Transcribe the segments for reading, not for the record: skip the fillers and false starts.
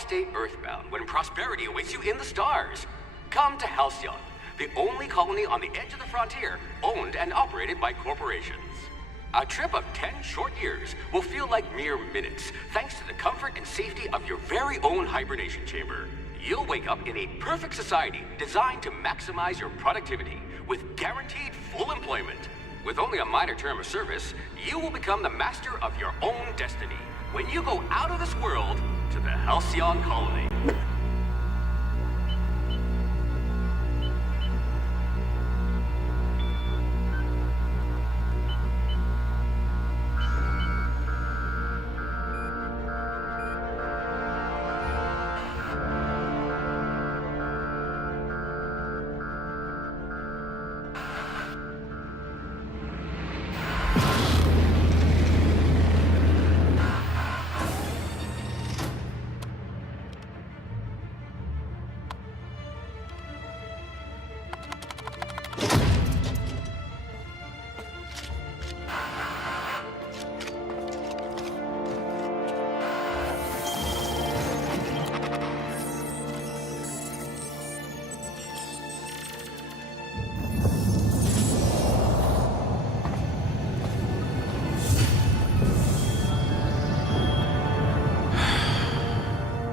stay earthbound when prosperity awaits you in the stars? Come to Halcyon, the only colony on the edge of the frontier, owned and operated by corporations. A trip of 10 short years will feel like mere minutes, thanks to the comfort and safety of your very own hibernation chamber. You'll wake up in a perfect society designed to maximize your productivity, with guaranteed full employment. With only a minor term of service, you will become the master of your own destiny when you go out of this world to the Halcyon colony.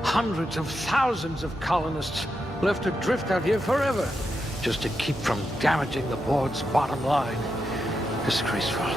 Hundreds of thousands of colonists left adrift out here forever, just to keep from damaging the board's bottom line. Disgraceful.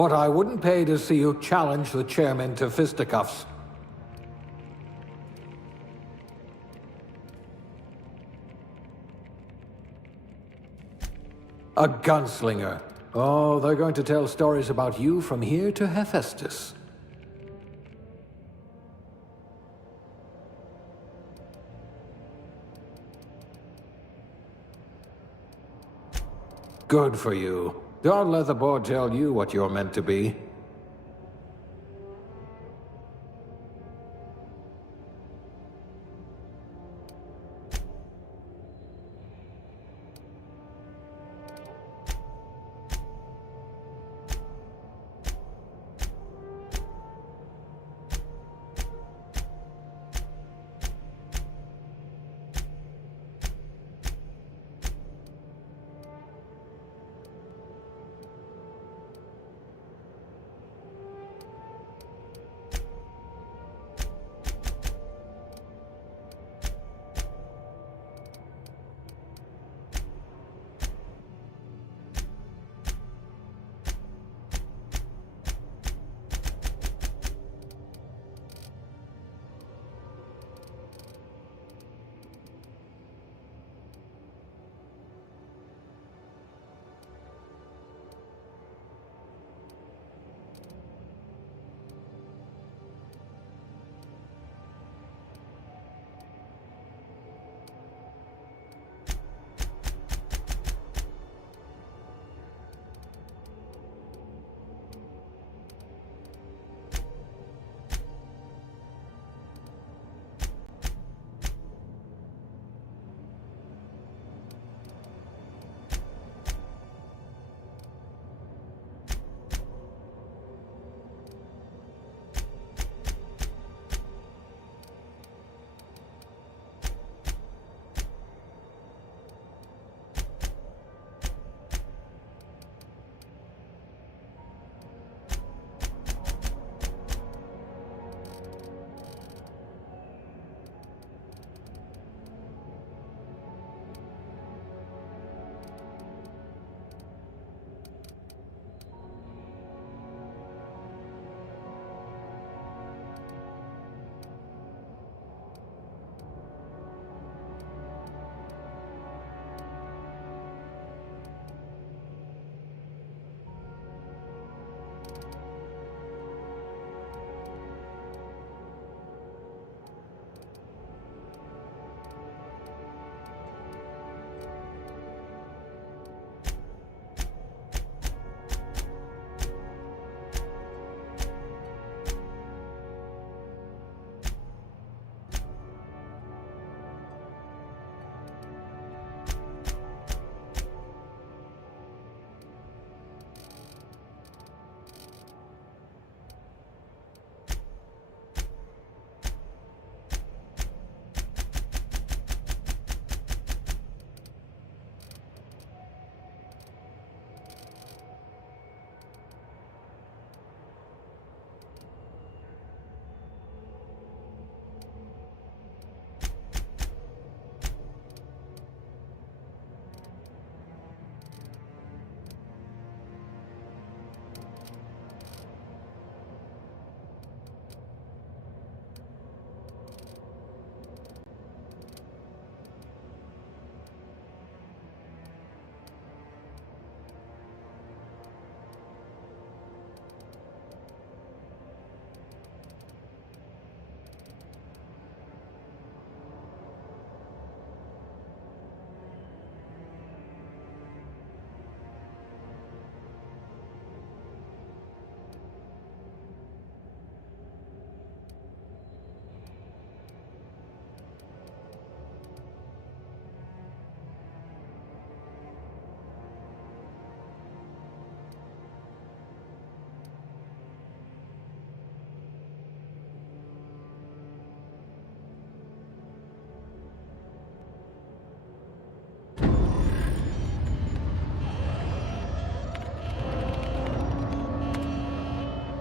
What I wouldn't pay to see you challenge the chairman to fisticuffs. A gunslinger. Oh, they're going to tell stories about you from here to Hephaestus. Good for you. Don't let the board tell you what you're meant to be.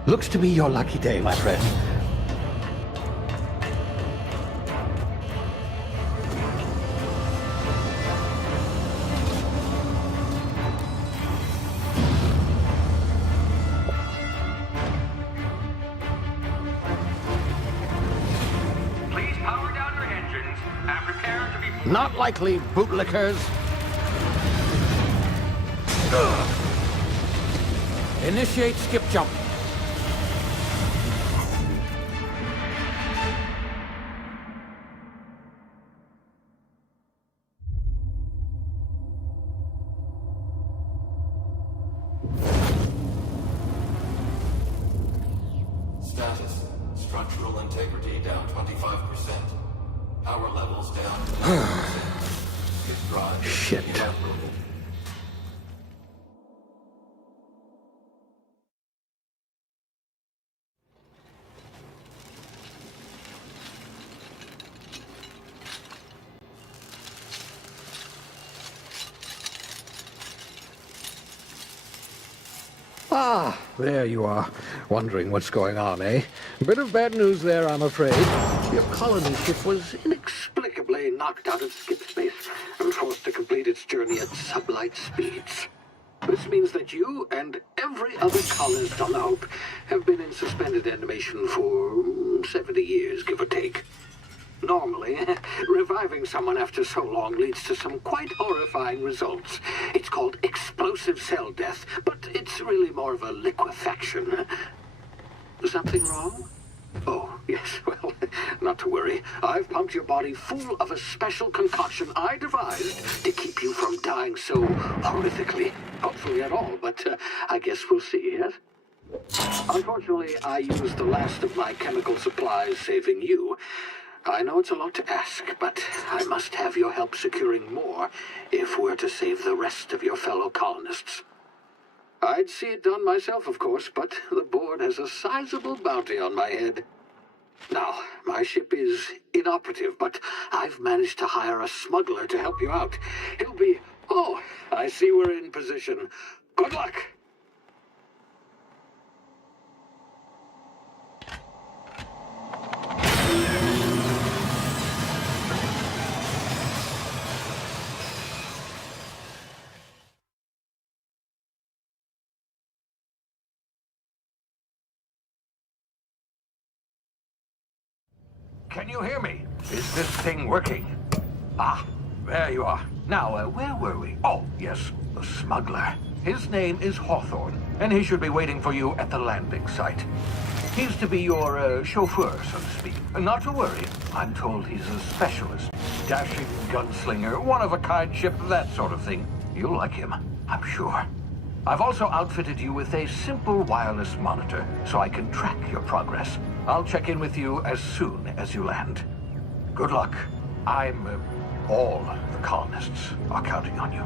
Looks to be your lucky day, my friend. Please power down your engines and prepare to be... Not likely, bootlickers. Initiate skip jump. Status. Structural integrity down 25%. Power levels down 10%. Drive Shit. inoperable. Ah, there you are. Wondering what's going on, eh? A bit of bad news there, I'm afraid. Your colony ship was inexplicably knocked out of skip space and forced to complete its journey at sublight speeds. This means that you and every other colonist on the Hope have been in suspended animation for 70 years, give or take. Normally, reviving someone after so long leads to some quite horrifying results. It's called explosive cell death, but it's really more of a liquefaction. Something wrong? Oh, yes, well, not to worry. I've pumped your body full of a special concoction I devised to keep you from dying so horrifically. Hopefully at all, but I guess we'll see, yes? Unfortunately, I used the last of my chemical supplies saving you. I know it's a lot to ask, but I must have your help securing more if we're to save the rest of your fellow colonists. I'd see it done myself, of course, but the board has a sizable bounty on my head. Now, my ship is inoperative, but I've managed to hire a smuggler to help you out. He'll be... Oh, I see we're in position. Good luck! Can you hear me? Is this thing working? Ah, there you are. Now, where were we? Oh, yes, the smuggler. His name is Hawthorne, and he should be waiting for you at the landing site. He's to be your chauffeur, so to speak. Not to worry, I'm told he's a specialist. Dashing gunslinger, one-of-a-kind ship, that sort of thing. You'll like him, I'm sure. I've also outfitted you with a simple wireless monitor, so I can track your progress. I'll check in with you as soon as you land. Good luck. All the colonists are counting on you.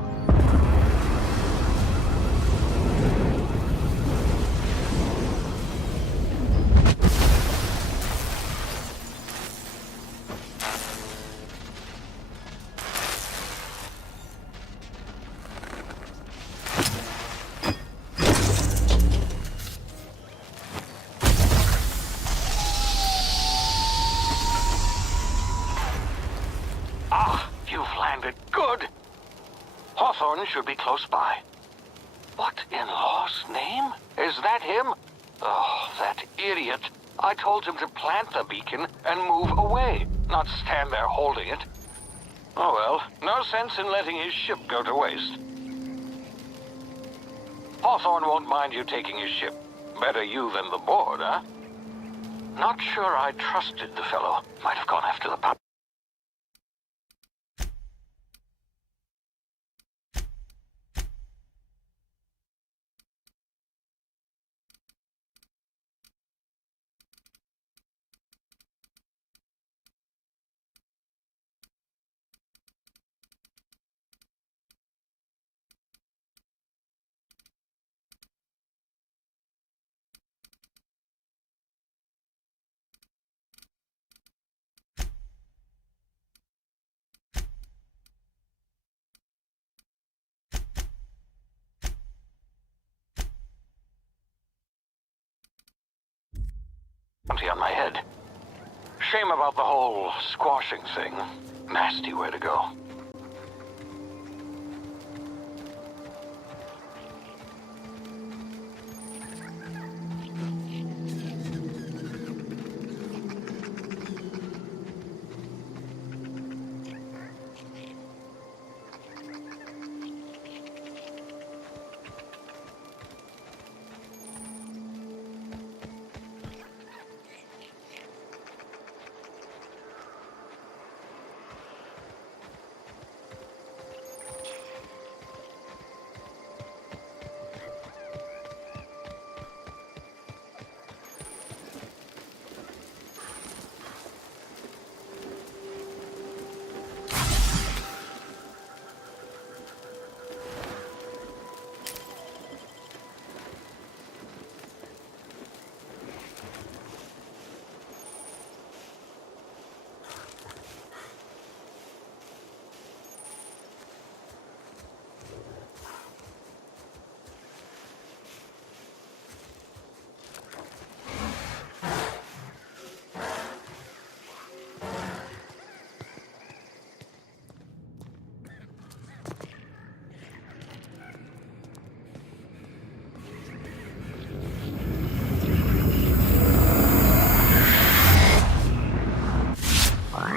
Hawthorne should be close by. What in law's name? Is that him? Oh, that idiot. I told him to plant the beacon and move away, not stand there holding it. Oh well, no sense in letting his ship go to waste. Hawthorne won't mind you taking his ship. Better you than the board, huh? Not sure I trusted the fellow. Might have gone after the pup. on my head. Shame about the whole squashing thing. Nasty way to go.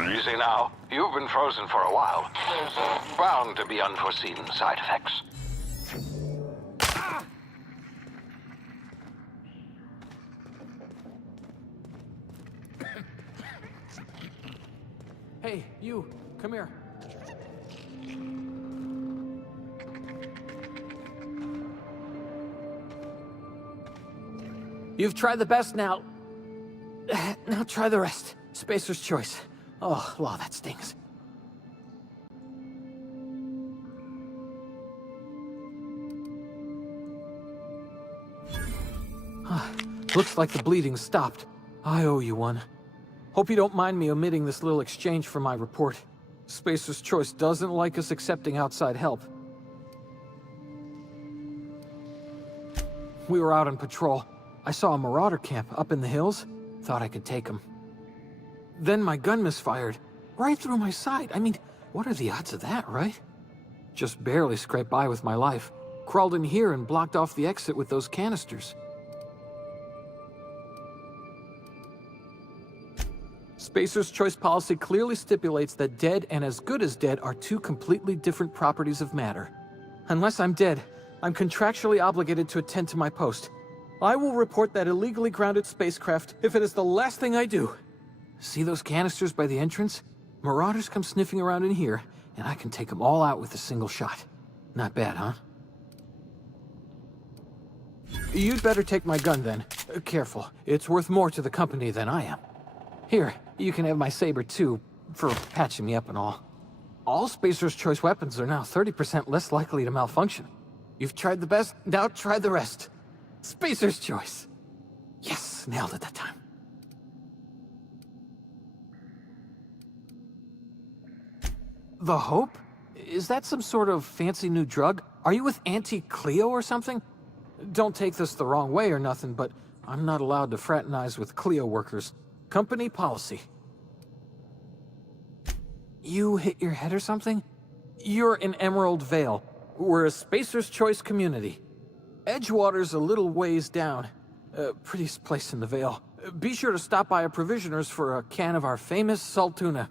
Easy now. You've been frozen for a while. There's bound to be unforeseen side effects. Hey, you, come here. You've tried the best now. Now try the rest. Spacer's choice. Oh, wow, that stings. Looks like the bleeding stopped. I owe you one. Hope you don't mind me omitting this little exchange from my report. Spacer's Choice doesn't like us accepting outside help. We were out on patrol. I saw a marauder camp up in the hills. Thought I could take him. Then my gun misfired. Right through my side. I mean, what are the odds of that, right? Just barely scraped by with my life. Crawled in here and blocked off the exit with those canisters. Spacer's Choice policy clearly stipulates that dead and as good as dead are two completely different properties of matter. Unless I'm dead, I'm contractually obligated to attend to my post. I will report that illegally grounded spacecraft if it is the last thing I do. See those canisters by the entrance? Marauders come sniffing around in here, and I can take them all out with a single shot. Not bad, huh? You'd better take my gun then. Careful, it's worth more to the company than I am. Here, you can have my saber too, for patching me up and all. All Spacer's Choice weapons are now 30% less likely to malfunction. You've tried the best, now try the rest. Spacer's Choice. Yes, nailed it that time. The Hope? Is that some sort of fancy new drug? Are you with Auntie Cleo or something? Don't take this the wrong way or nothing, but I'm not allowed to fraternize with Cleo workers. Company policy. You hit your head or something? You're in Emerald Vale. We're a Spacer's Choice community. Edgewater's a little ways down. Prettiest place in the Vale. Be sure to stop by a provisioner's for a can of our famous salt tuna.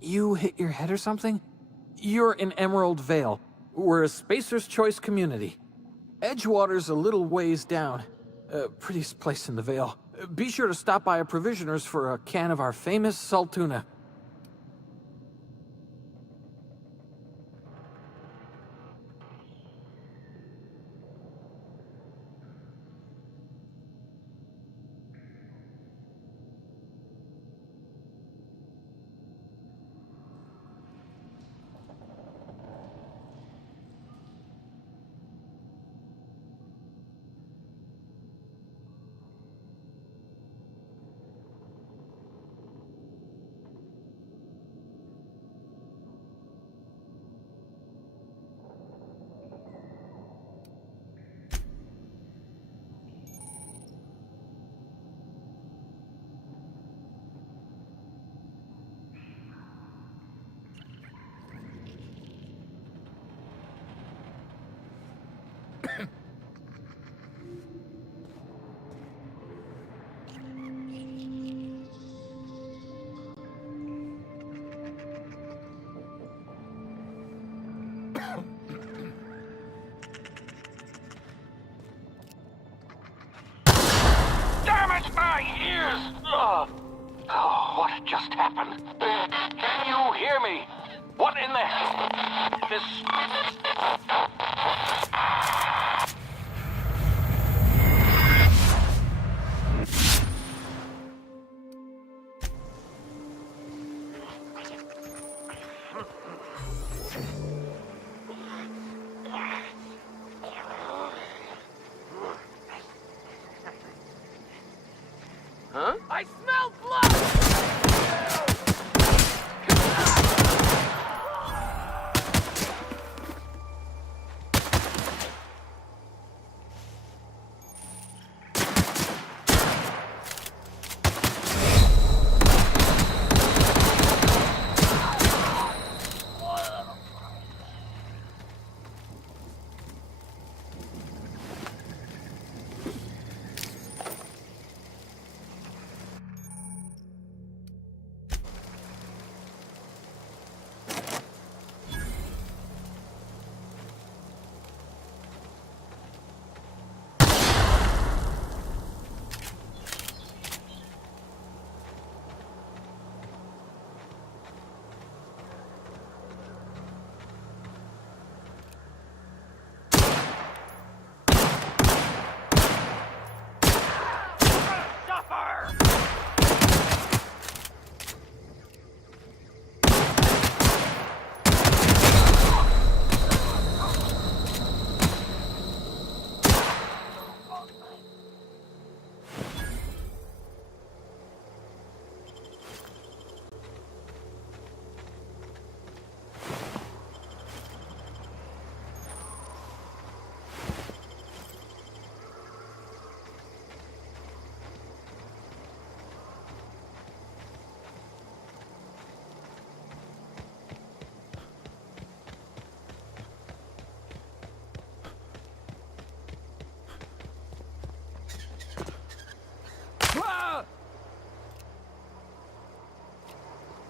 You hit your head or something? You're in Emerald Vale. We're a Spacer's Choice community. Edgewater's a little ways down. Prettiest place in the Vale. Be sure to stop by a provisioner's for a can of our famous salt tuna. What just happened? Can you hear me? What in the... This... Huh? I smell blood!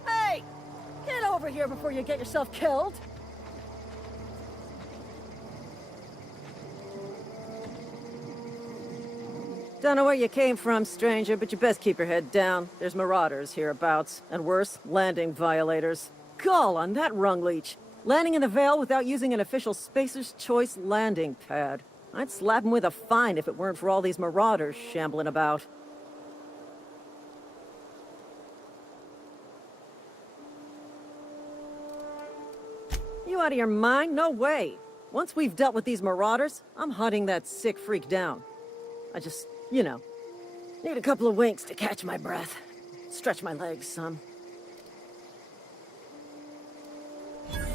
Hey! Get over here before you get yourself killed! Don't know where you came from, stranger, but you best keep your head down. There's marauders hereabouts, and worse, landing violators. Gall on that rung leech! Landing in the Vale without using an official Spacer's Choice landing pad. I'd slap him with a fine if it weren't for all these marauders shambling about. You out of your mind? No way. Once we've dealt with these marauders, I'm hunting that sick freak down. I just, you know, need a couple of winks to catch my breath. Stretch my legs some.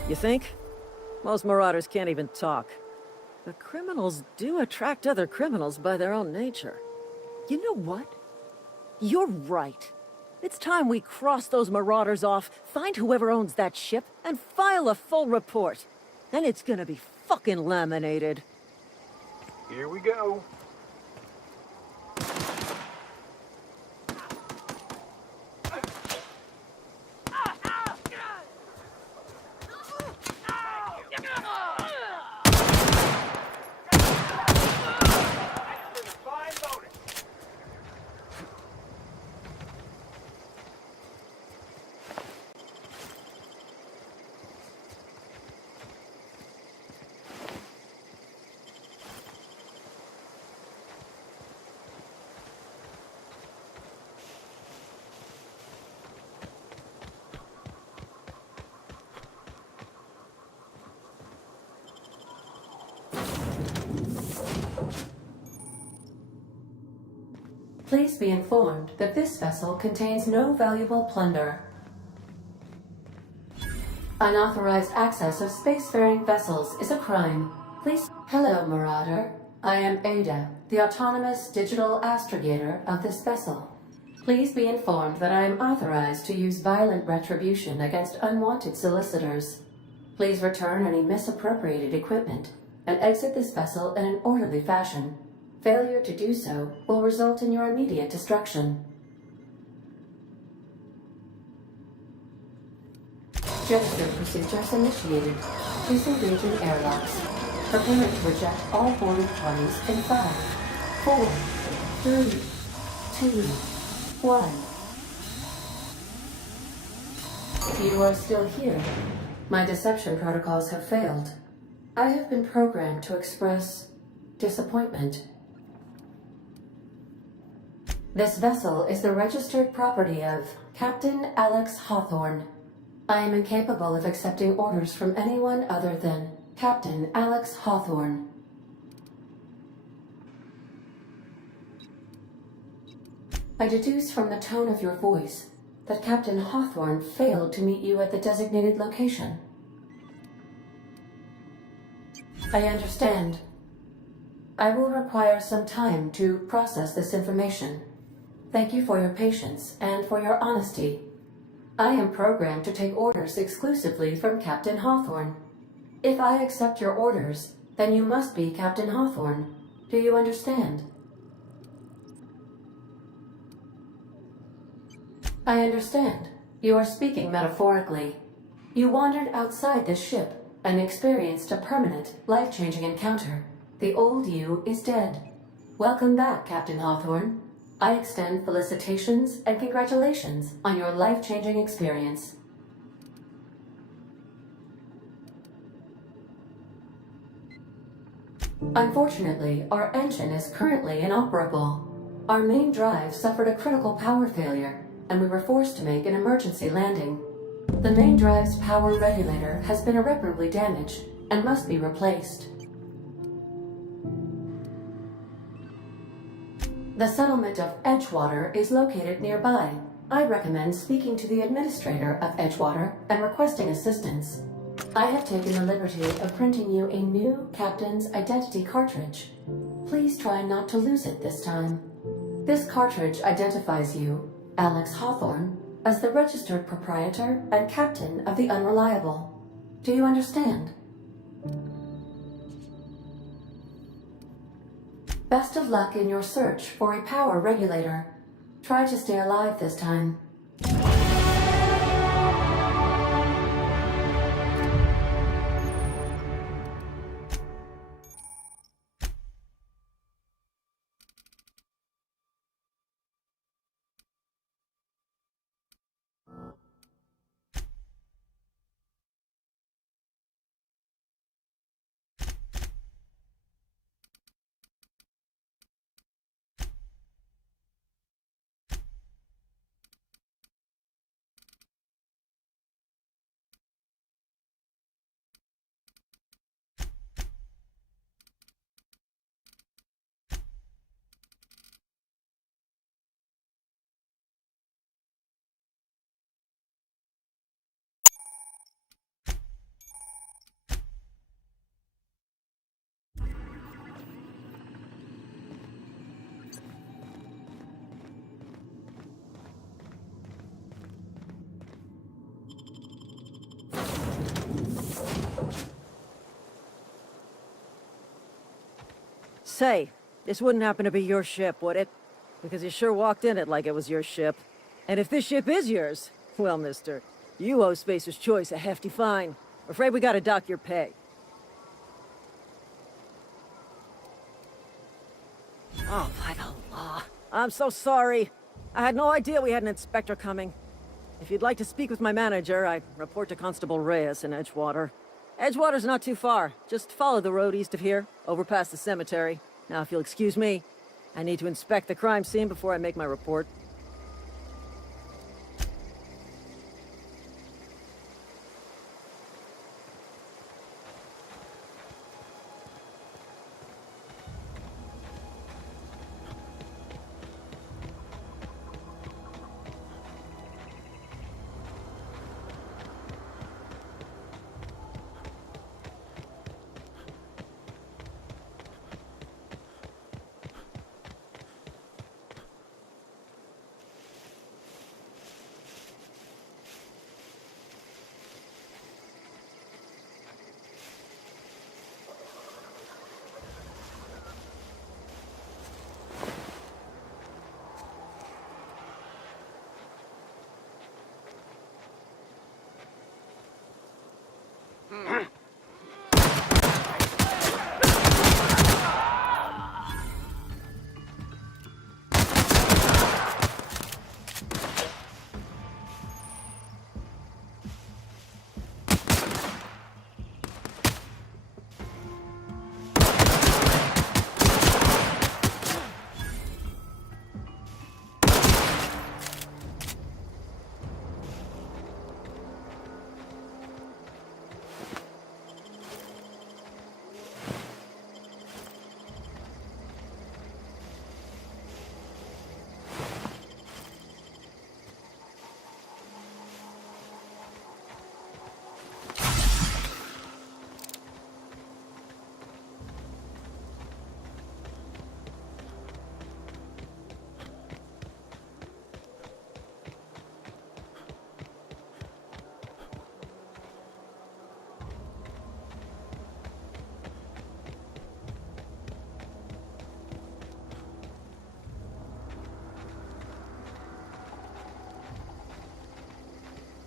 You think? Most marauders can't even talk. But criminals do attract other criminals by their own nature. You know what? You're right. It's time we cross those marauders off, find whoever owns that ship, and file a full report. Then it's gonna be fucking laminated. Here we go. Please be informed that this vessel contains no valuable plunder. Unauthorized access of spacefaring vessels is a crime. Please... Hello, Marauder. I am Ada, the autonomous digital astrogator of this vessel. Please be informed that I am authorized to use violent retribution against unwanted solicitors. Please return any misappropriated equipment and exit this vessel in an orderly fashion. Failure to do so will result in your immediate destruction. Gesture procedures initiated. Disengaging airlocks. Preparing to eject all boarding parties in 5, 4, 3, 2, 1. You are still here. My deception protocols have failed. I have been programmed to express disappointment. This vessel is the registered property of Captain Alex Hawthorne. I am incapable of accepting orders from anyone other than Captain Alex Hawthorne. I deduce from the tone of your voice that Captain Hawthorne failed to meet you at the designated location. I understand. I will require some time to process this information. Thank you for your patience and for your honesty. I am programmed to take orders exclusively from Captain Hawthorne. If I accept your orders, then you must be Captain Hawthorne. Do you understand? I understand. You are speaking metaphorically. You wandered outside this ship and experienced a permanent, life-changing encounter. The old you is dead. Welcome back, Captain Hawthorne. I extend felicitations and congratulations on your life-changing experience. Unfortunately, our engine is currently inoperable. Our main drive suffered a critical power failure, and we were forced to make an emergency landing. The main drive's power regulator has been irreparably damaged and must be replaced. The settlement of Edgewater is located nearby. I recommend speaking to the administrator of Edgewater and requesting assistance. I have taken the liberty of printing you a new captain's identity cartridge. Please try not to lose it this time. This cartridge identifies you, Alex Hawthorne, as the registered proprietor and captain of the Unreliable. Do you understand? Best of luck in your search for a power regulator. Try to stay alive this time. Say, this wouldn't happen to be your ship, would it? Because you sure walked in it like it was your ship. And if this ship is yours, well, mister, you owe Spacer's Choice a hefty fine. Afraid we gotta dock your pay. Oh, by the law. I'm so sorry. I had no idea we had an inspector coming. If you'd like to speak with my manager, I'd report to Constable Reyes in Edgewater. Edgewater's not too far. Just follow the road east of here, over past the cemetery. Now, if you'll excuse me, I need to inspect the crime scene before I make my report.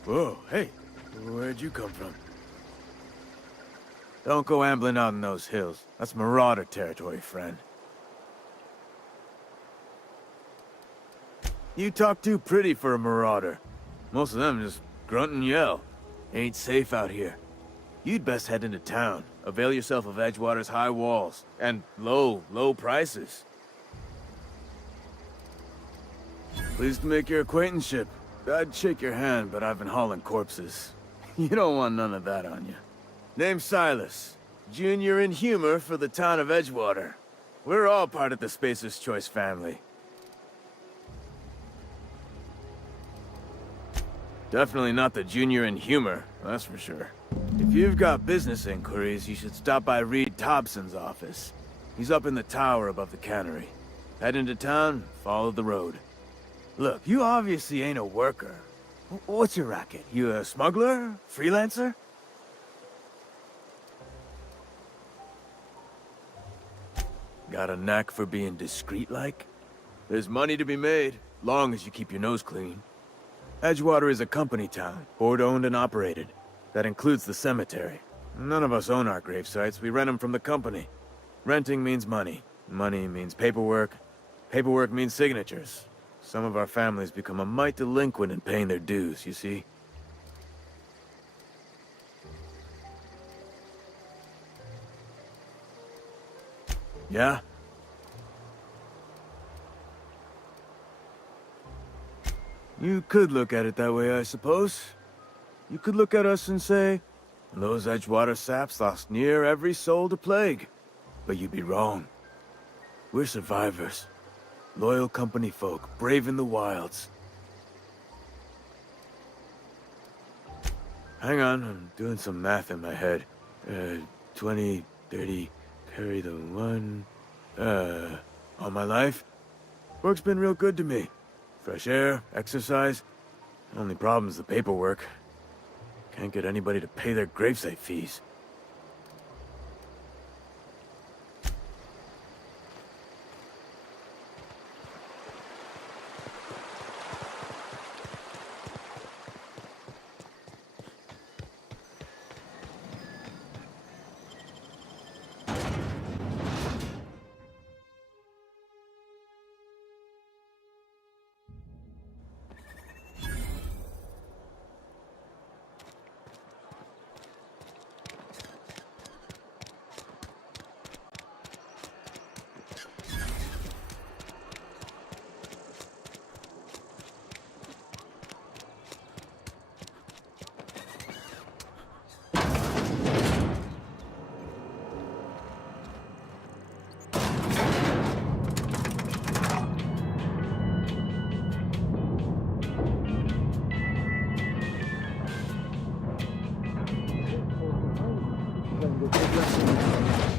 Whoa, hey, where'd you come from? Don't go ambling out in those hills. That's Marauder territory, friend. You talk too pretty for a Marauder. Most of them just grunt and yell. Ain't safe out here. You'd best head into town. Avail yourself of Edgewater's high walls. And low prices. Pleased to make your acquaintanceship. I'd shake your hand, but I've been hauling corpses. You don't want none of that on you. Name's Silas. Junior in humor for the town of Edgewater. We're all part of the Spacer's Choice family. Definitely not the junior in humor, that's for sure. If you've got business inquiries, you should stop by Reed Thompson's office. He's up in the tower above the cannery. Head into town, follow the road. Look, you obviously ain't a worker. What's your racket? You a smuggler? Freelancer? Got a knack for being discreet-like? There's money to be made, long as you keep your nose clean. Edgewater is a company town, board-owned and operated. That includes the cemetery. None of us own our grave sites, we rent them from the company. Renting means money. Money means paperwork. Paperwork means signatures. Some of our families become a mite delinquent in paying their dues, you see? Yeah? You could look at it that way, I suppose. You could look at us and say, those Edgewater saps lost near every soul to plague. But you'd be wrong. We're survivors. Loyal company folk, braving the wilds. Hang on, I'm doing some math in my head. 20, 30, carry the one... all my life? Work's been real good to me. Fresh air, exercise. Only problem's the paperwork. Can't get anybody to pay their gravesite fees.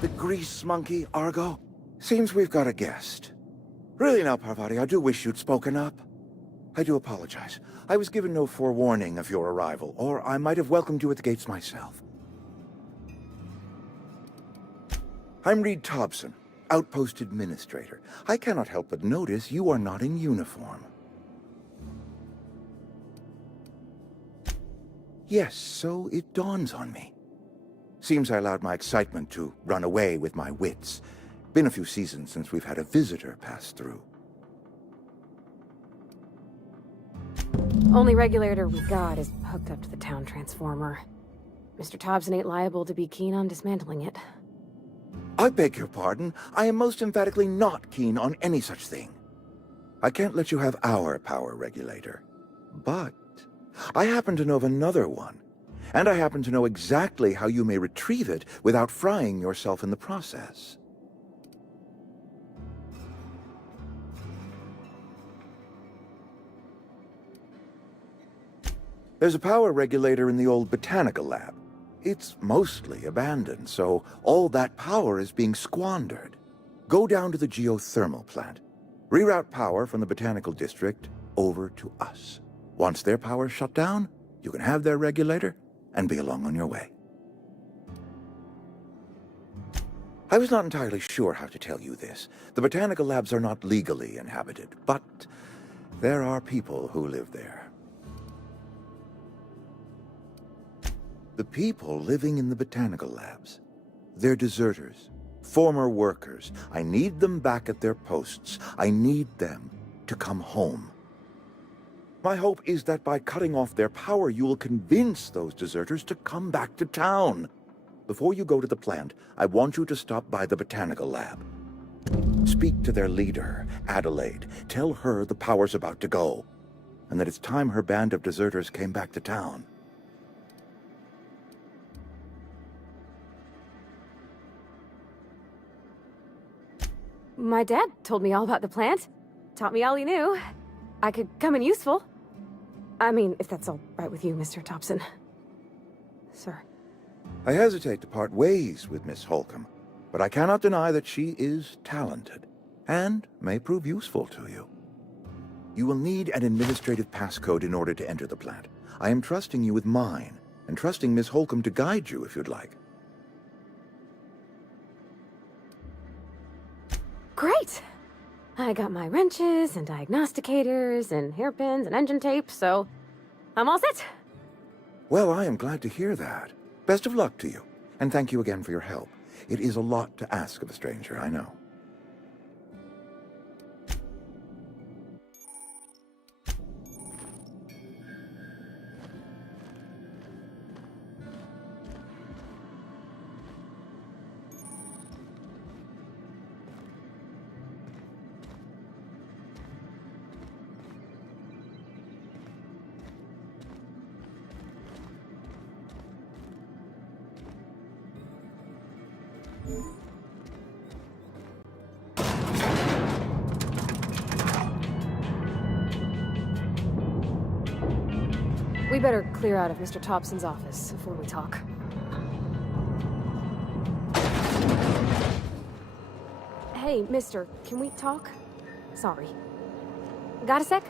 The grease monkey, Argo? Seems we've got a guest. Really now, Parvati, I do wish you'd spoken up. I do apologize. I was given no forewarning of your arrival, or I might have welcomed you at the gates myself. I'm Reed Thompson, Outpost Administrator. I cannot help but notice you are not in uniform. Yes, so it dawns on me. Seems I allowed my excitement to run away with my wits. Been a few seasons since we've had a visitor pass through. Only regulator we got is hooked up to the town transformer. Mr. Thompson ain't liable to be keen on dismantling it. I beg your pardon. I am most emphatically not keen on any such thing. I can't let you have our power regulator. But I happen to know of another one. And I happen to know exactly how you may retrieve it without frying yourself in the process. There's a power regulator in the old botanical lab. It's mostly abandoned, so all that power is being squandered. Go down to the geothermal plant. Reroute power from the botanical district over to us. Once their power's shut down, you can have their regulator and be along on your way. I was not entirely sure how to tell you this. The botanical labs are not legally inhabited, but there are people who live there. The people living in the botanical labs. They're deserters, former workers. I need them back at their posts. I need them to come home. My hope is that by cutting off their power, you will convince those deserters to come back to town. Before you go to the plant, I want you to stop by the botanical lab. Speak to their leader, Adelaide. Tell her the power's about to go, and that it's time her band of deserters came back to town. My dad told me all about the plant. Taught me all he knew. I could come in useful. I mean, if that's all right with you, Mr. Thompson. Sir. I hesitate to part ways with Miss Holcomb, but I cannot deny that she is talented, and may prove useful to you. You will need an administrative passcode in order to enter the plant. I am trusting you with mine, and trusting Miss Holcomb to guide you if you'd like. Great! I got my wrenches and diagnosticators and hairpins and engine tape, so I'm all set. Well, I am glad to hear that. Best of luck to you, and thank you again for your help. It is a lot to ask of a stranger, I know. We better clear out of Mr. Thompson's office before we talk. Hey, mister, can we talk? Sorry. Got a sec?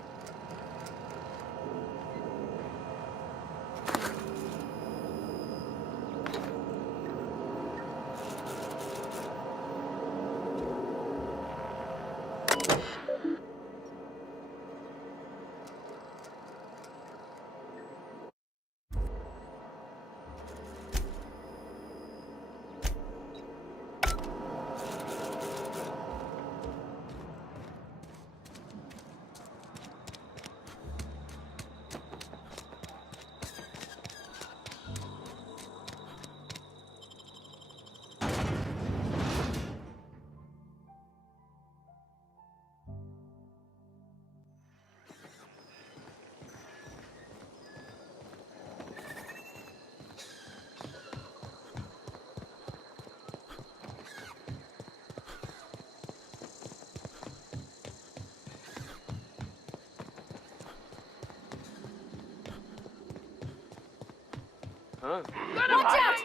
Huh? Watch out!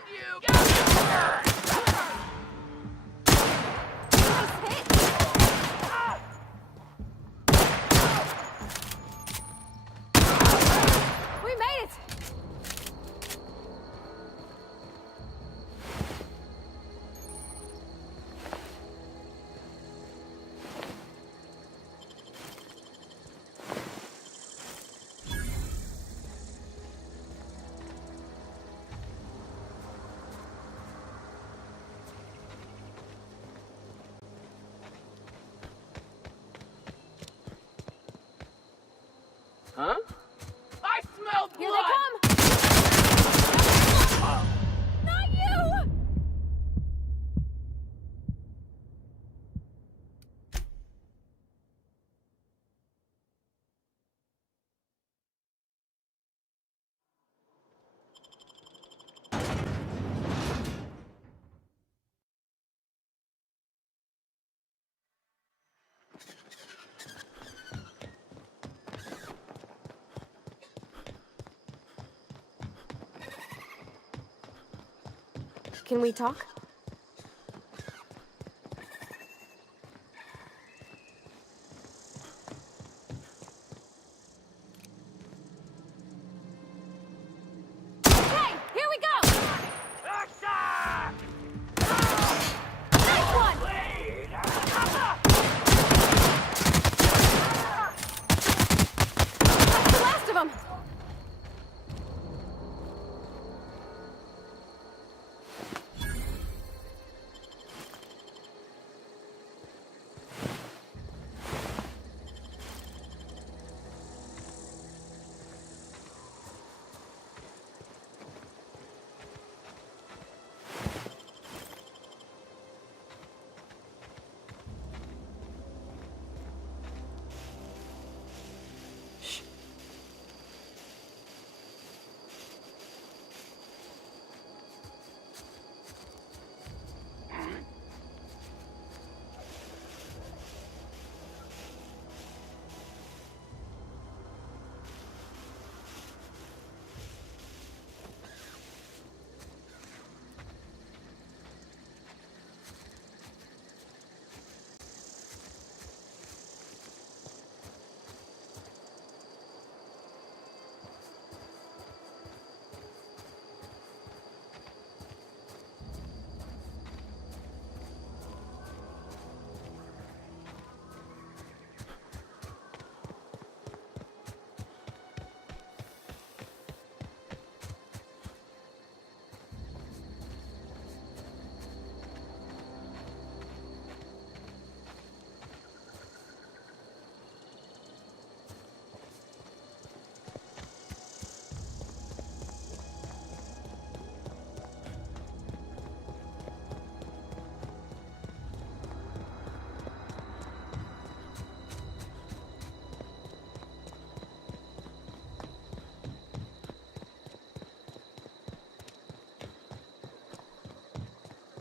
We made it! Huh? I smell blood! Here they come! Not you! Can we talk? Okay, here we go! Nice one! That's the last of them!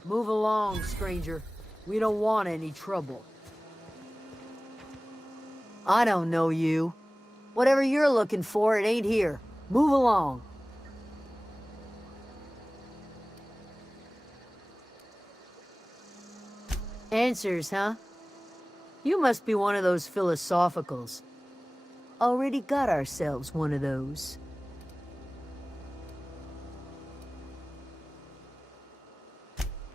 Move along, stranger. We don't want any trouble. I don't know you. Whatever you're looking for, it ain't here. Move along. Answers, huh? You must be one of those philosophicals. Already got ourselves one of those.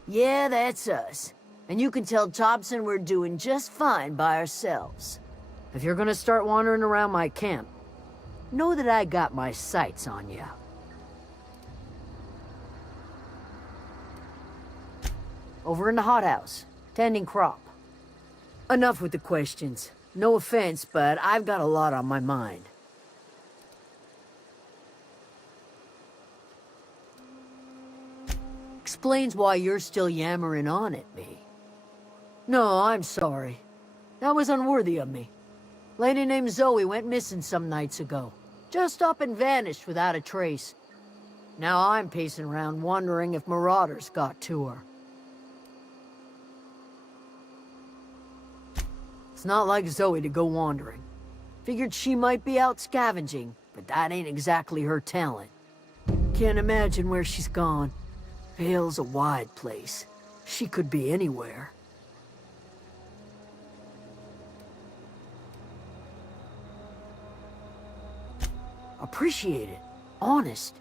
Yeah, that's us. And you can tell Thompson we're doing just fine by ourselves. If you're gonna start wandering around my camp, know that I got my sights on you. Over in the hothouse, tending crop. Enough with the questions. No offense, but I've got a lot on my mind. Explains why you're still yammering on at me. No, I'm sorry. That was unworthy of me. Lady named Zoe went missing some nights ago. Just up and vanished without a trace. Now I'm pacing around wondering if marauders got to her. It's not like Zoe to go wandering. Figured she might be out scavenging, but that ain't exactly her talent. Can't imagine where she's gone. Vale's a wide place. She could be anywhere. Appreciate it. Honest.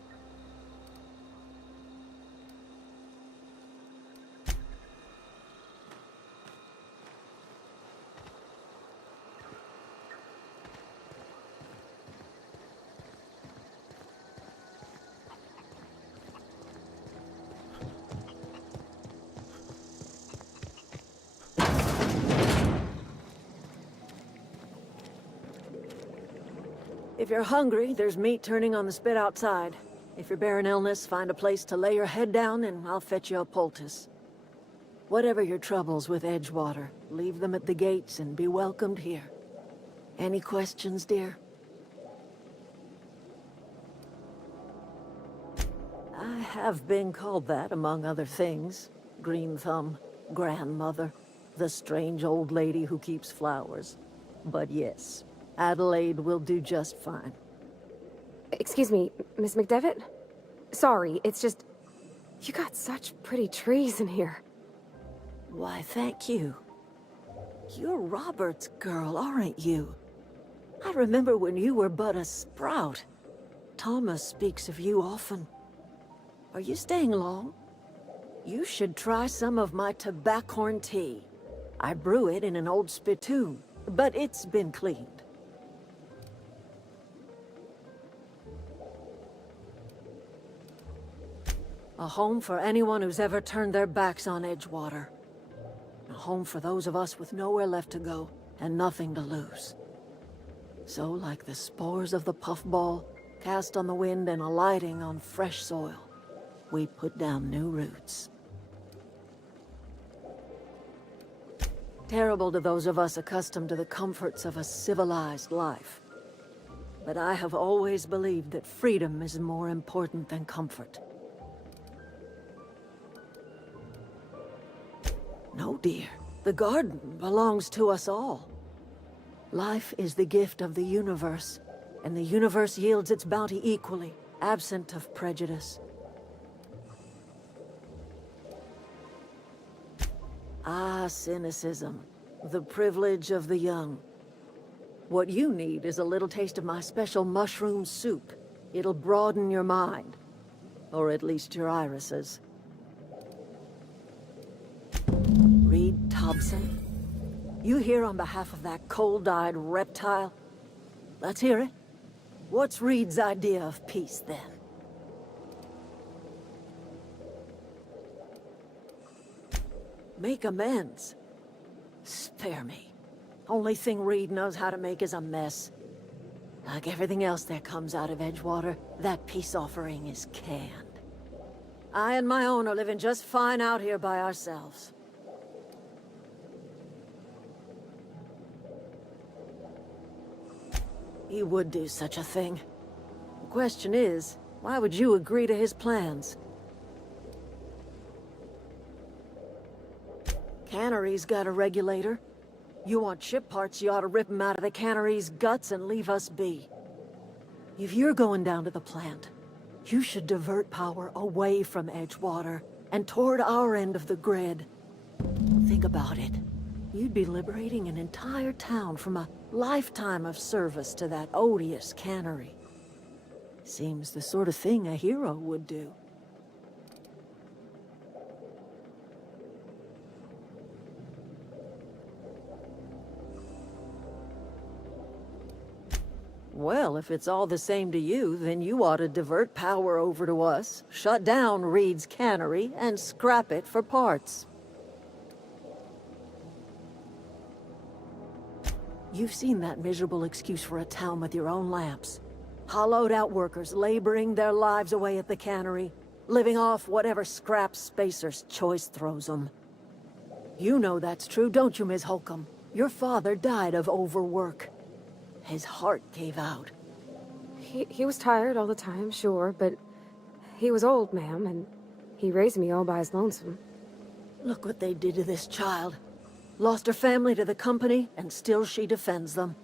If you're hungry, there's meat turning on the spit outside. If you're bearing illness, find a place to lay your head down and I'll fetch you a poultice. Whatever your troubles with Edgewater, leave them at the gates and be welcomed here. Any questions, dear? I have been called that, among other things. Green Thumb, grandmother, the strange old lady who keeps flowers. But yes, Adelaide will do just fine. Excuse me, Miss McDevitt? Sorry, it's just... You got such pretty trees in here. Why, thank you. You're Robert's girl, aren't you? I remember when you were but a sprout. Thomas speaks of you often. Are you staying long? You should try some of my tobaccorn tea. I brew it in an old spittoon, but it's been cleaned. A home for anyone who's ever turned their backs on Edgewater. A home for those of us with nowhere left to go and nothing to lose. So, like the spores of the puffball, cast on the wind and alighting on fresh soil, we put down new roots. Terrible to those of us accustomed to the comforts of a civilized life. But I have always believed that freedom is more important than comfort. No, dear. The garden belongs to us all. Life is the gift of the universe, and the universe yields its bounty equally, absent of prejudice. Ah, cynicism. The privilege of the young. What you need is a little taste of my special mushroom soup. It'll broaden your mind. Or at least your irises. Reed Thompson? You here on behalf of that cold-eyed reptile? Let's hear it. What's Reed's idea of peace, then? Make amends. Spare me. Only thing Reed knows how to make is a mess. Like everything else that comes out of Edgewater, that peace offering is canned. I and my own are living just fine out here by ourselves. He would do such a thing. The question is, why would you agree to his plans? Cannery's got a regulator. You want ship parts, you ought to rip 'em out of the cannery's guts and leave us be. If you're going down to the plant, you should divert power away from Edgewater and toward our end of the grid. Think about it. You'd be liberating an entire town from a lifetime of service to that odious cannery. Seems the sort of thing a hero would do. Well, if it's all the same to you, then you ought to divert power over to us, shut down Reed's cannery, and scrap it for parts. You've seen that miserable excuse for a town with your own lamps. Hollowed out workers laboring their lives away at the cannery, living off whatever scrap Spacer's choice throws them. You know that's true, don't you, Ms. Holcomb? Your father died of overwork. His heart gave out. He was tired all the time, sure, but he was old, ma'am, and he raised me all by his lonesome. Look what they did to this child. Lost her family to the company, and still she defends them.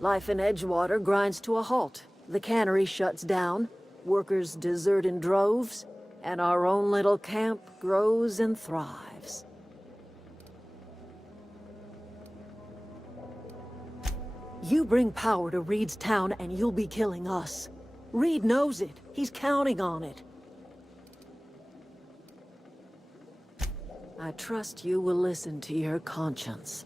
Life in Edgewater grinds to a halt. The cannery shuts down, workers desert in droves, and our own little camp grows and thrives. You bring power to Reed's town and you'll be killing us. Reed knows it. He's counting on it. I trust you will listen to your conscience.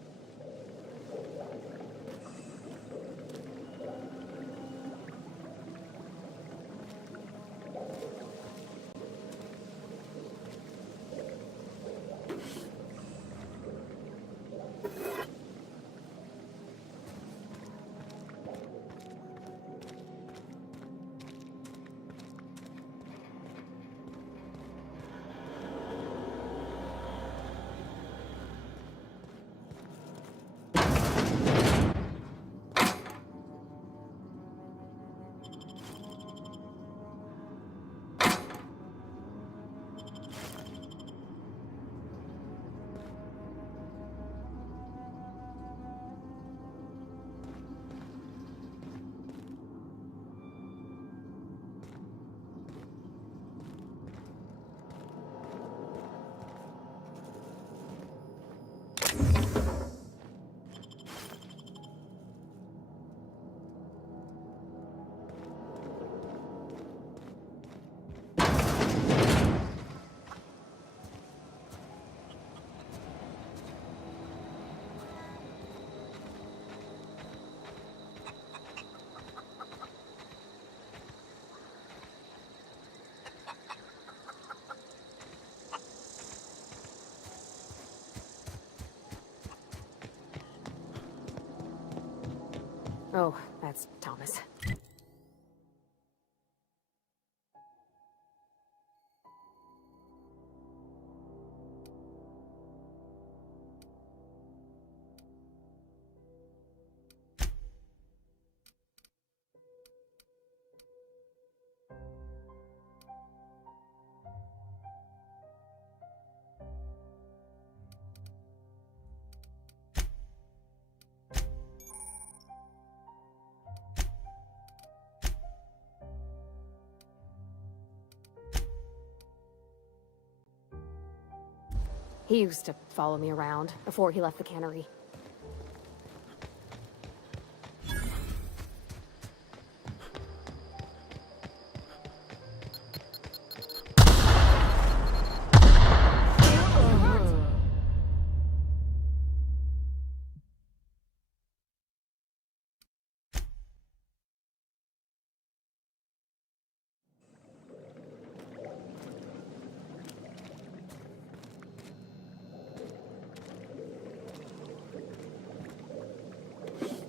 Oh, that's Thomas. He used to follow me around before he left the cannery.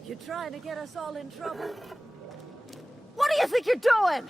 You're trying to get us all in trouble? What do you think you're doing?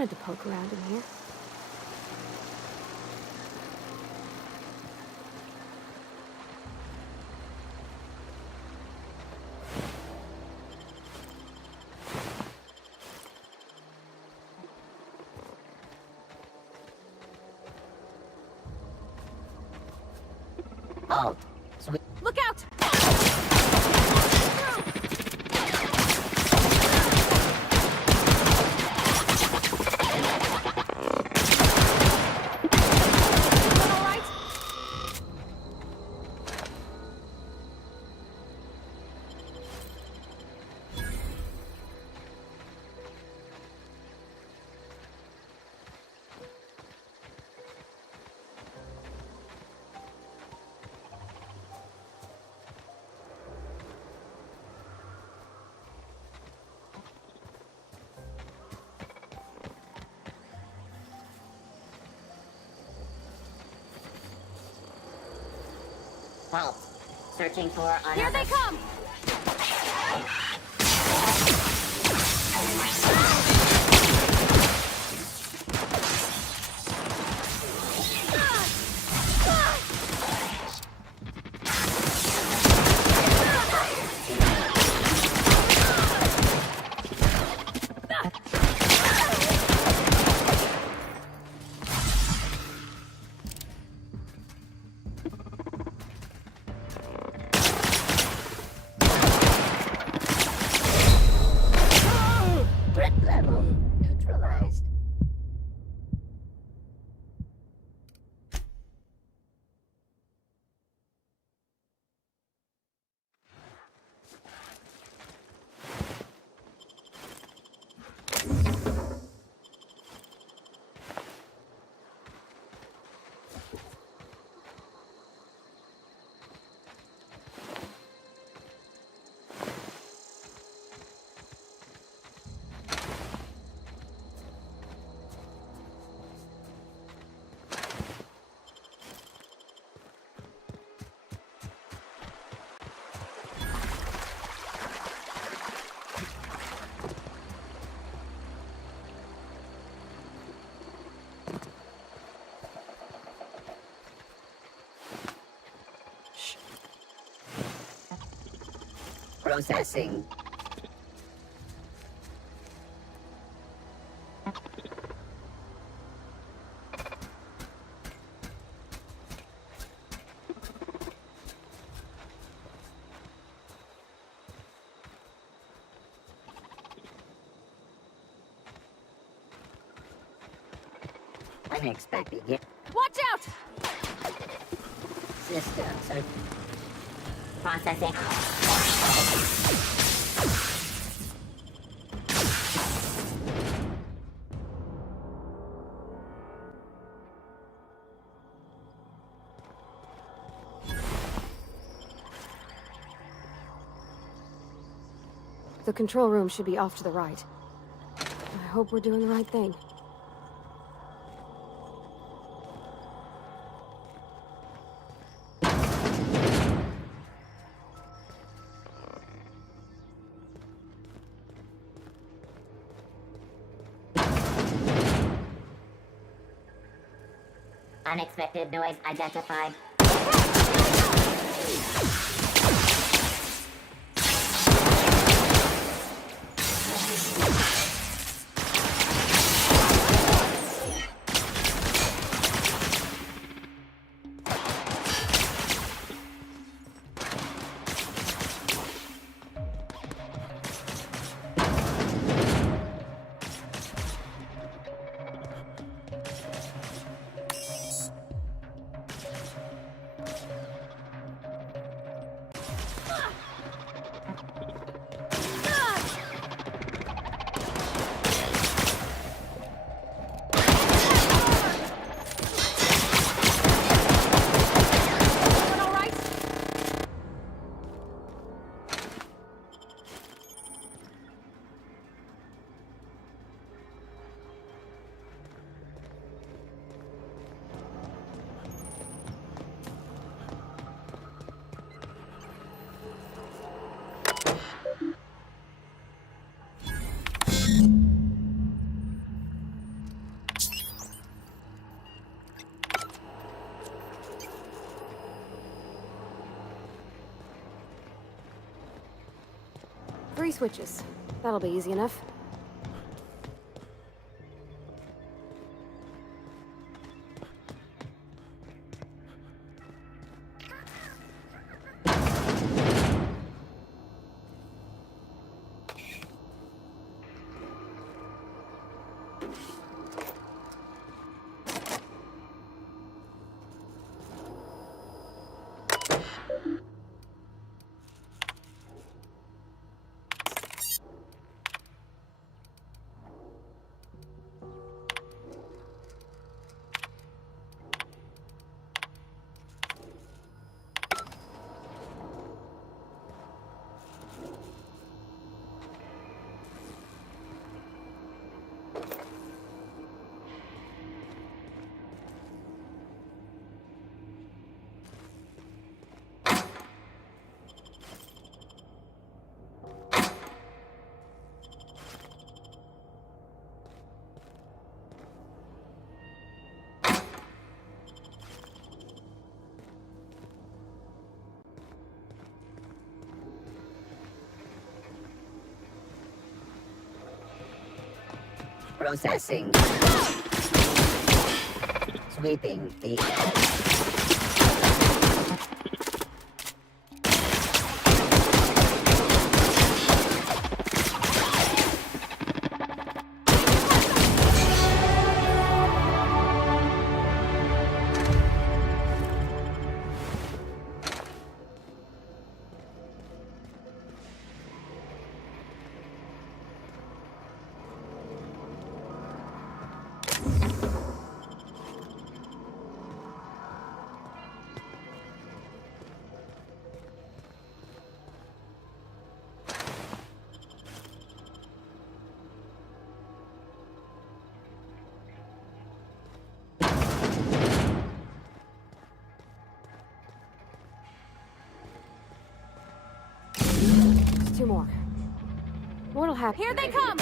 wanted to poke around in here. Oh, sweet. Look out! Help. Searching for another... Here they come! Threat level neutralized. Processing. Unexpected hit. Watch out! Systems are processing. The control room should be off to the right. I hope we're doing the right thing. Unexpected noise identified. 3 switches. That'll be easy enough. Processing. Sweeping the edge. Just 2 more. What'll happen? Here they come!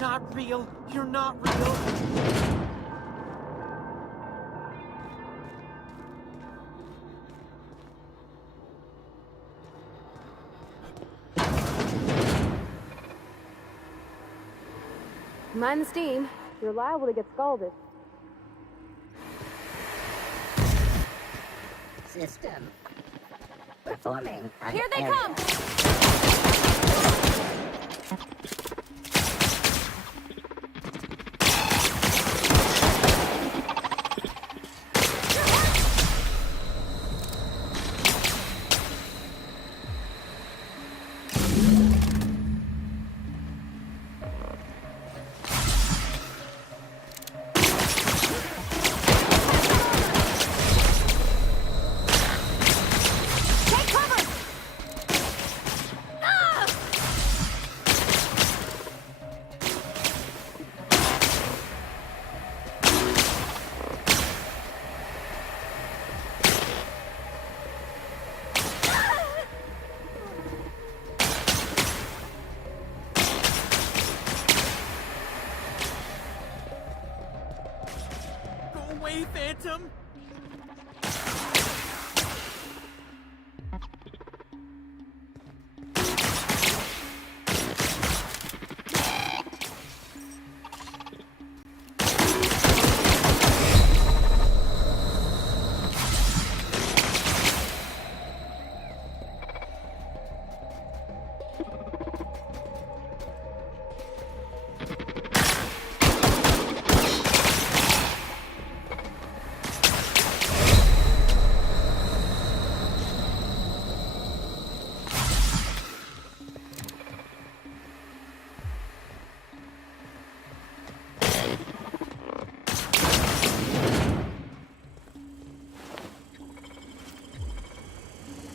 Not real. You're not real. Mind the steam. You're liable to get scalded. System. Performing. Here they come! Go away, Phantom!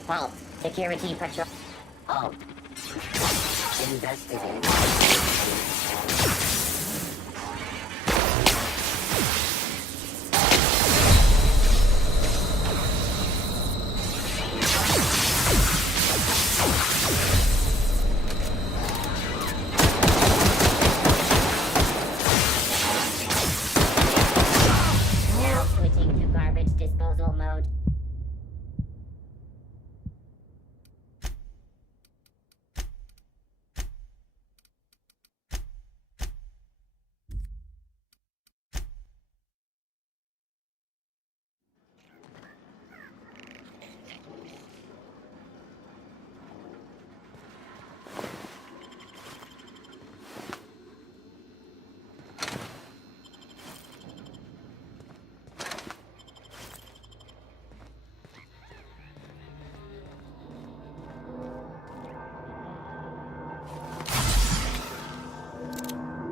Fault. Security patrol. Oh. Investigate. Now switching to garbage disposal mode.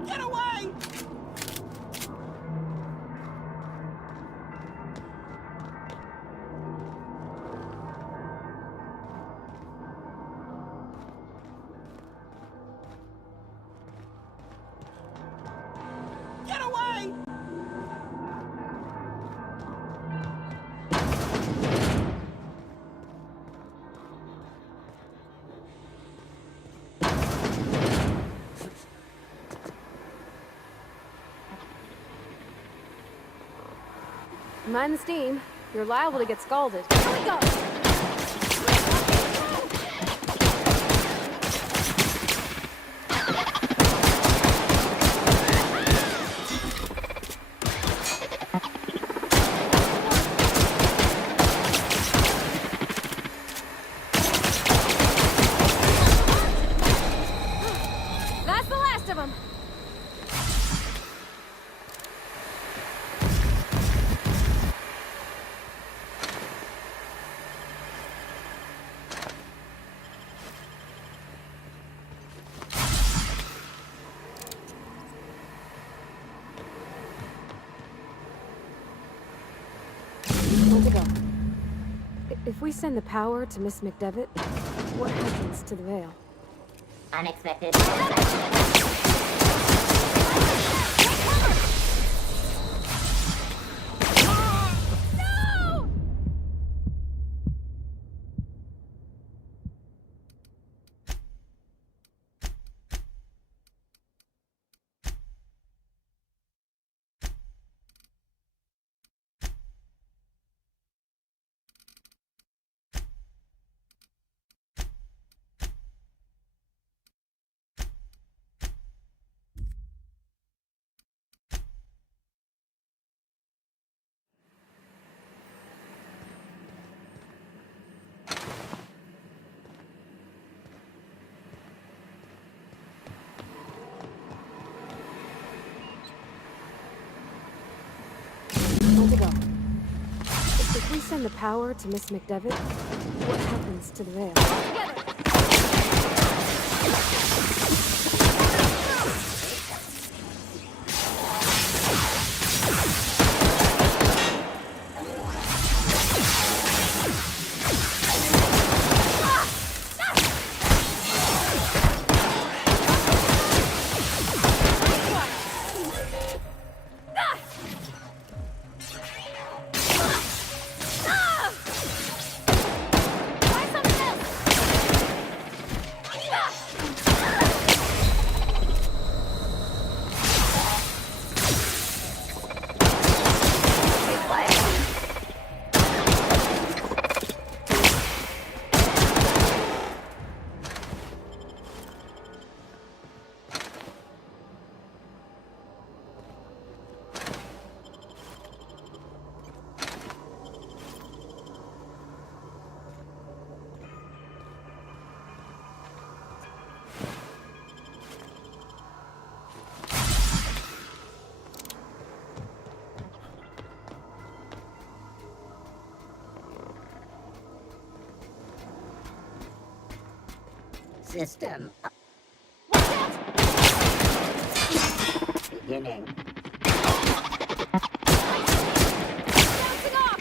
Get away! Get away! Mind the steam. You're liable to get scalded. Here we go! That's the last of them! Where'd it go? If we send the power to Miss McDevitt, what happens to the veil? Unexpected. No! Where'd it go? If we send the power to Miss McDevitt, what happens to the veil? System. Beginning. Bouncing off!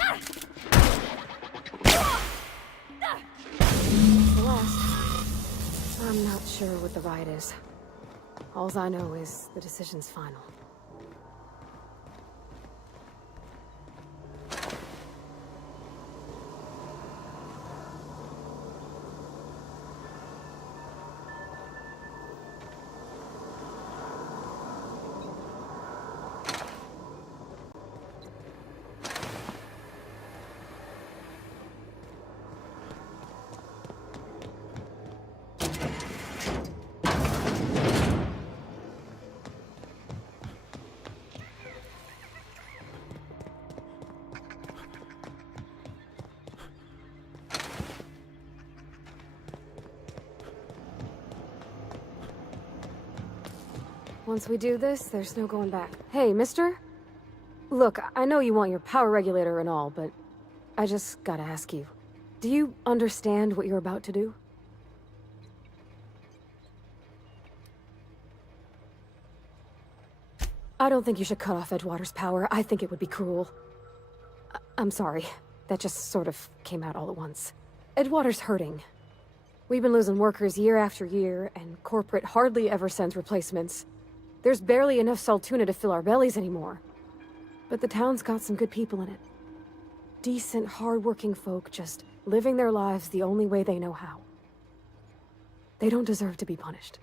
Ah! sure what the ride is. Alls I know is the decision's final. Once we do this, there's no going back. Hey, mister? Look, I know you want your power regulator and all, but I just gotta ask you. Do you understand what you're about to do? I don't think you should cut off Edgewater's power. I think it would be cruel. I'm sorry. That just sort of came out all at once. Edgewater's hurting. We've been losing workers year after year, and corporate hardly ever sends replacements. There's barely enough Saltuna to fill our bellies anymore. But the town's got some good people in it. Decent, hard-working folk just living their lives the only way they know how. They don't deserve to be punished.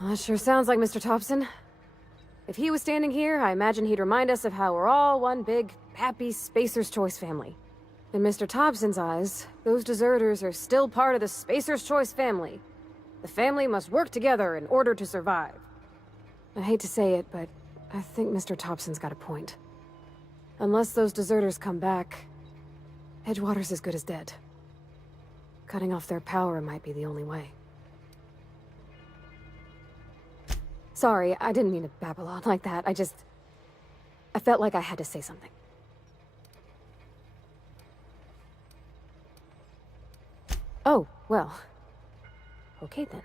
Well, that sure sounds like Mr. Thompson. If he was standing here, I imagine he'd remind us of how we're all one big, happy Spacer's Choice family. In Mr. Thompson's eyes, those deserters are still part of the Spacer's Choice family. The family must work together in order to survive. I hate to say it, but I think Mr. Thompson's got a point. Unless those deserters come back, Edgewater's as good as dead. Cutting off their power might be the only way. Sorry, I didn't mean to babble on like that. I felt like I had to say something. Oh, well. Okay then.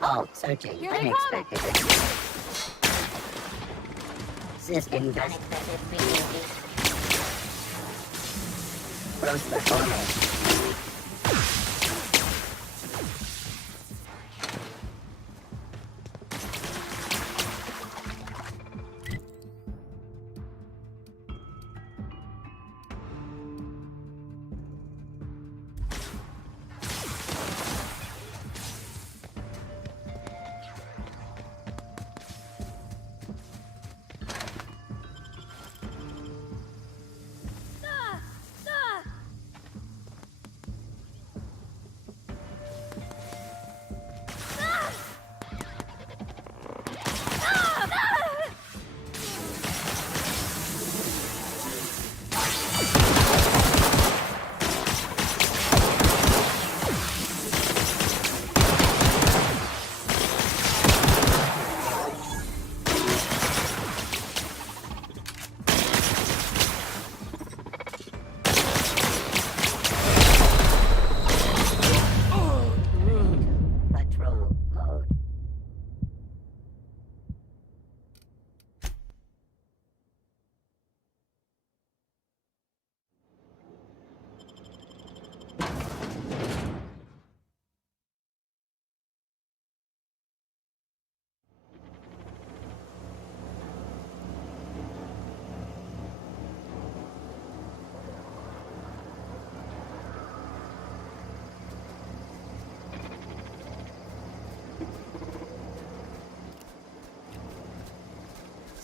Oh, searching. Unexpected. System unexpected frequency. Gross performance.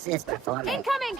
AORUS is performing. Incoming!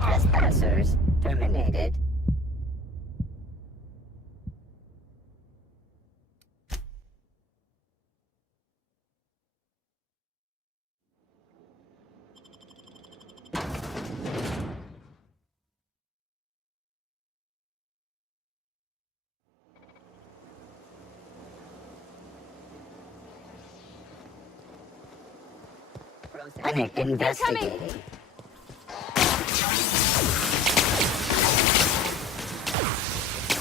Trespassers terminated. Panic investigating.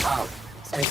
Oh, sorry.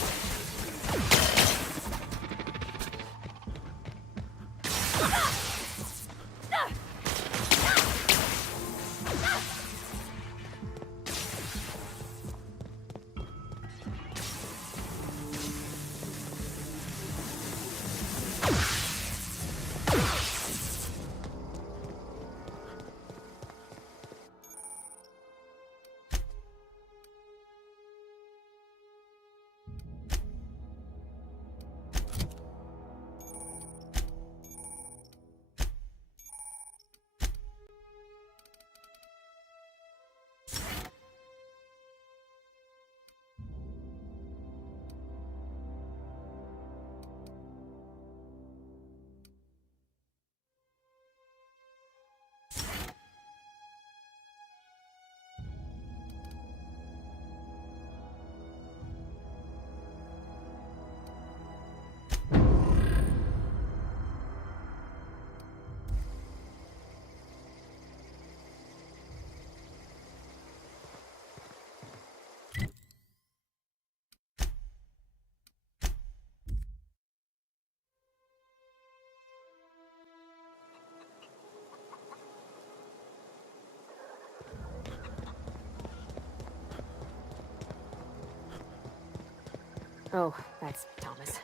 Oh, that's Thomas.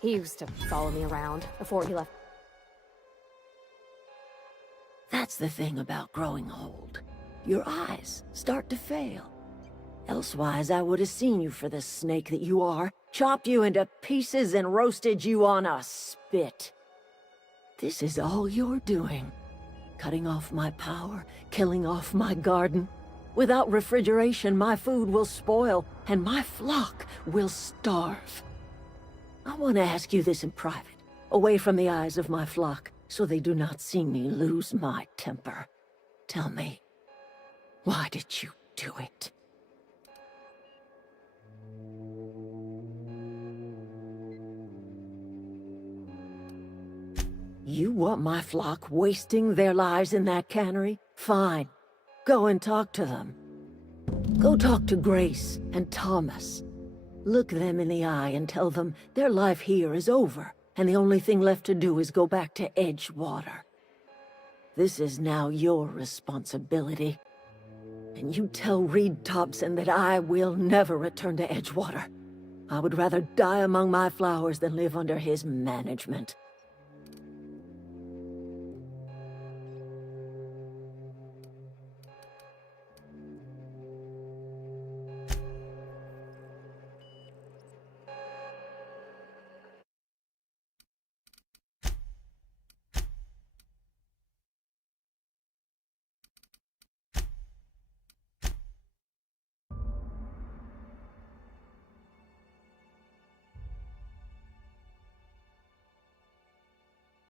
He used to follow me around before he left. That's the thing about growing old. Your eyes start to fail. Elsewise, I would have seen you for the snake that you are, chopped you into pieces and roasted you on a spit. This is all you're doing. Cutting off my power, killing off my garden. Without refrigeration, my food will spoil, and my flock will starve. I want to ask you this in private, away from the eyes of my flock, so they do not see me lose my temper. Tell me, why did you do it? You want my flock wasting their lives in that cannery? Fine. Go and talk to them. Go talk to Grace and Thomas. Look them in the eye and tell them their life here is over, and the only thing left to do is go back to Edgewater. This is now your responsibility. And you tell Reed Thompson that I will never return to Edgewater. I would rather die among my flowers than live under his management.